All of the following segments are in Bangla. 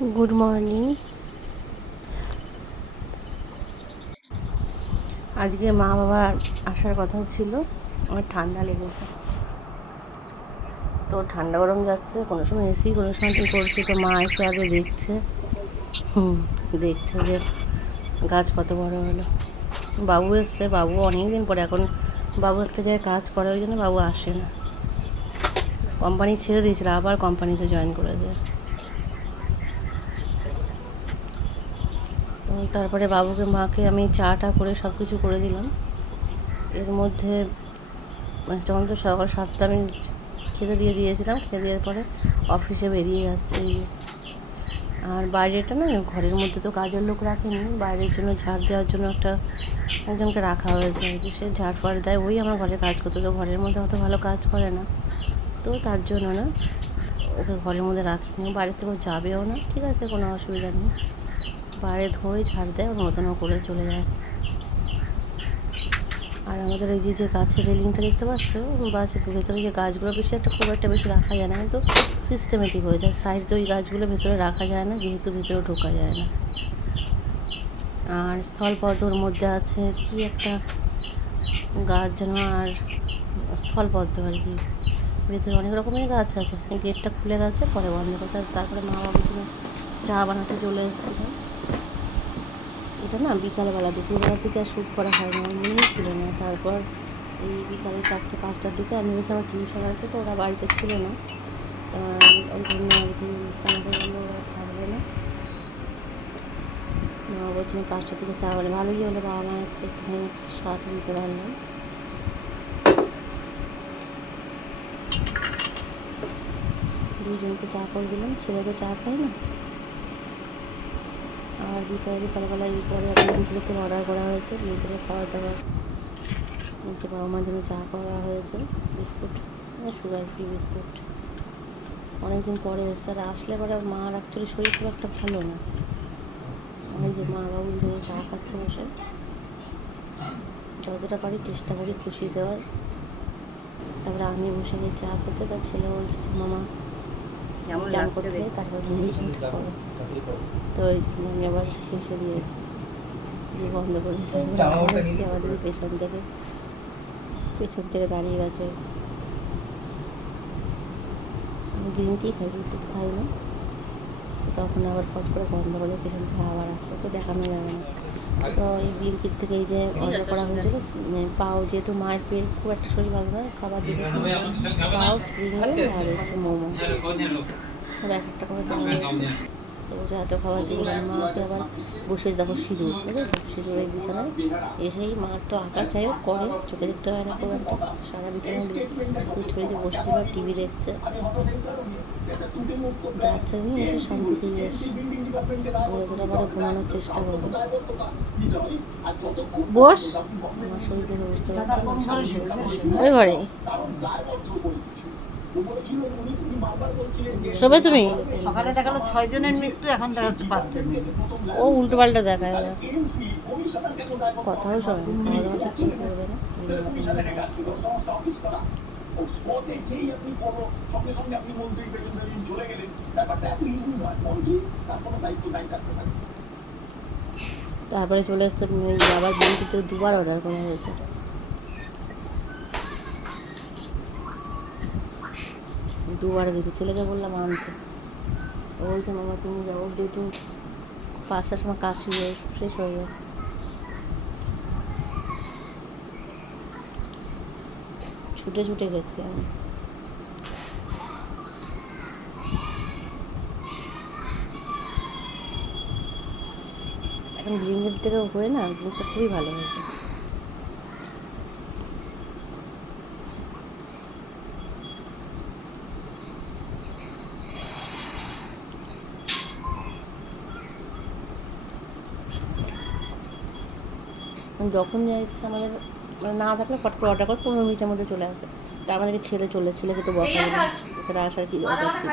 Good morning. আজকে মা বাবার আসার কথা ছিল, আমার ঠান্ডা লেগেছে, তো ঠান্ডা গরম যাচ্ছে, কোনো সময় এসি কোনো সময় কী করছি। তো মা এসে আগে দেখছে, দেখছে যে গাছ কত বড় হলো। বাবু এসছে, বাবু অনেক দিন পরে, এখন বাবু একটা জায়গায় কাজ করে, ওই জন্য বাবু আসে না। কোম্পানি ছেড়ে দিয়েছিল, আবার কোম্পানিতে জয়েন করেছে। তারপরে বাবুকে মাকে আমি চাটা করে সব কিছু করে দিলাম। এর মধ্যে মানে তখন তো সকাল 7টা আমি খেতে দিয়ে দিয়েছিলাম, খেতে দেওয়ার পরে অফিসে বেরিয়ে যাচ্ছে। আর বাইরেটা না, ঘরের মধ্যে তো কাজের লোক রাখেনি, বাইরের জন্য ঝাড় দেওয়ার জন্য একজনকে রাখা হয়েছে আর কি। সে ঝাড় ফাড় দেয়, ওই আমার ঘরে কাজ করতে, তো ঘরের মধ্যে অত ভালো কাজ করে না, তো তার জন্য না ওকে ঘরের মধ্যে রাখিনি। বাইরে থেকে ও যাবেও না, ঠিক আছে, কোনো অসুবিধা নেই। বাইরে ধোয় ঝাড় দেয়, ওর মতনও করে চলে যায়। আর আমাদের এই যে গাছের রেলিংটা দেখতে পাচ্ছ, গাছের ভেতরে যে গাছগুলো বেশি খুব একটা বেশি রাখা যায় না, কিন্তু সিস্টেমেটিক হয়ে যায়। সাইডে ওই গাছগুলো ভেতরে রাখা যায় না, যেহেতু ভেতরে ঢোকা যায় না। আর স্থলপদ্মর মধ্যে আছে কি একটা গাছ যেন, আর স্থলপদ্ম আর কি, ভেতরে অনেক রকমের গাছ আছে। গেটটা খুলে গেছে, পরে বন্ধ করতে। তারপরে মা বাবুর জন্য চা বানাতে চলে এসেছিলাম। এটা না বিকালবেলা, দুপুরবেলার দিকে আর শ্যুট করা হয়নি, আমার মনেই ছিল না। তারপর এই বিকালে 4টে-5টার দিকে আমি বলছি আমার টিউশন আছে, তো ওরা বাড়িতে ছিল না, ওই জন্য আর কি আমাদের বললো ওরা থাকবে না। মা বলছি 5টার দিকে চা বলে, ভালোই হলো, বাবা মা এসছে, একটুখানি সাথে দিতে পারলাম। দুজনকে চা করে দিলাম, ছেলে তো চা খায় না। আর বিকালবেলা এই পরে একটা ব্লিঙ্কিতে অর্ডার করা হয়েছে, ব্লিঙ্কিতে খাবার দাবার, যে বাবা মার জন্য চা করা হয়েছে, বিস্কুট, সুগার ফ্রি বিস্কুট। অনেকদিন পরে এসছে, আর আসলে পরে মার অ্যাকচুয়ালি শরীর খুব একটা ভালো না। ওই যে মা বাবুর জন্য চা খাচ্ছে বসে, যতটা পারি চেষ্টা করি খুশি দেওয়ার। তারপরে আমি বসে গিয়ে চা খেতে, তার ছেলে বলছে যে মামা চান করতে, তারপর করো, তো ওই জন্য আমি আবার হেসে দিয়েছি, যে বন্ধ করেছি। আমাদের পেছন থেকে দাঁড়িয়ে গেছে। আমি গ্রিন টি খাই, দুধ খাই না, তো তখন আবার ফট করে বন্ধ করে পেছন থেকে আবার আসছে, ওকে দেখানো যাবে না। তো এই ব্লিঙ্কিট থেকে এই যে অর্ডার করা হয়েছিল পাও, যেহেতু মায়ের পেট খুব একটা শরীর ভালো নয়, খাবার দিতে পাও, স্প্রিং রোল আর হচ্ছে মোমো, সব এক একটা করে দেওয়া হয়েছে। তো যে এত খাবার দিয়ে মাকে আবার বসে দেখো সিঁদুর, বুঝেছো, সিঁদুরের বিছানায় এসেই মার তো আঁকা চাইও করে, চোখে দেখতে হয় না খুব একটা, সারা বিছানা ছড়িয়ে বসেছিল, টিভি দেখছে, যাচ্ছে নিয়ে এসে শান্তিতে যতটা পারে ঘুমানোর চেষ্টা করবো। বস, আমার শরীর দেখে বুঝতে পারছি ওই ঘরে শোবে। তুমি সকালে দেখালো 6 জনের মৃত্যু, এখন দেখাচ্ছে 5 জনের। ও উল্টো পাল্টা দেখায়, ওরা কথাও শোনে, খাওয়া দাওয়া ঠিক করবে না। তারপরে চলে এসছে, আবার ব্লিঙ্কিতে 2বার অর্ডার করা হয়েছে। দুবার গেছি, ছেলেকে বললাম আনতে, ও বলছে মামা তুমি যাও, যেহেতু 5টার সময় কাজ শেষ হয়ে যায়। ছুটে ছুটে গেছি আমি। এখন ব্লিঙ্কিট থেকে হয়ে না, জিনিসটা খুবই ভালো হয়েছে। যখন যা ইচ্ছা আমাদের, মানে না থাকলে ফট করে অর্ডার করে 15 মিনিটের মধ্যে চলে আসে। তা আমাদেরকে ছেলেকে তো বকা দিল, তারা আসার কি দরকার ছিল।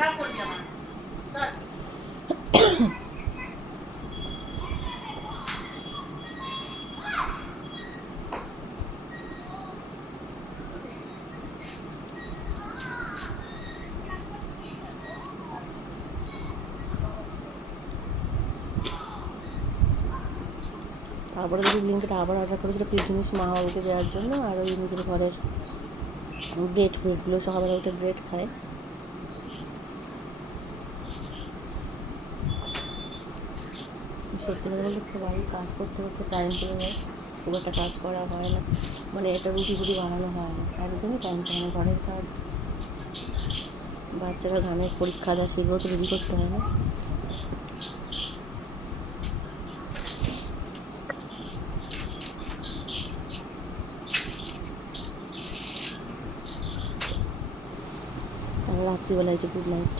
তারপরে দেখি ব্লিঙ্কিটে আবার অর্ডার করেছিল কিছু জিনিস মা বাবাকে দেওয়ার জন্য, আর ওই নিজের ঘরের ব্রেডগুলো সকালবেলা উঠে ব্রেড খায়। সত্যি কথা বলতে খুব বাড়ির কাজ করতে করতে টাইম চলে যায়, খুব একটা কাজ করা হয় না, মানে এটা রুটি ফুটি বানানো হয় না, একদমই টাইম পায় না। ঘরের কাজ, বাচ্চারা গানের পরীক্ষা দেয়, সেগুলো তো রেডি করতে হয় না। তারপর রাত্রিবেলায় যে গুড নাইট।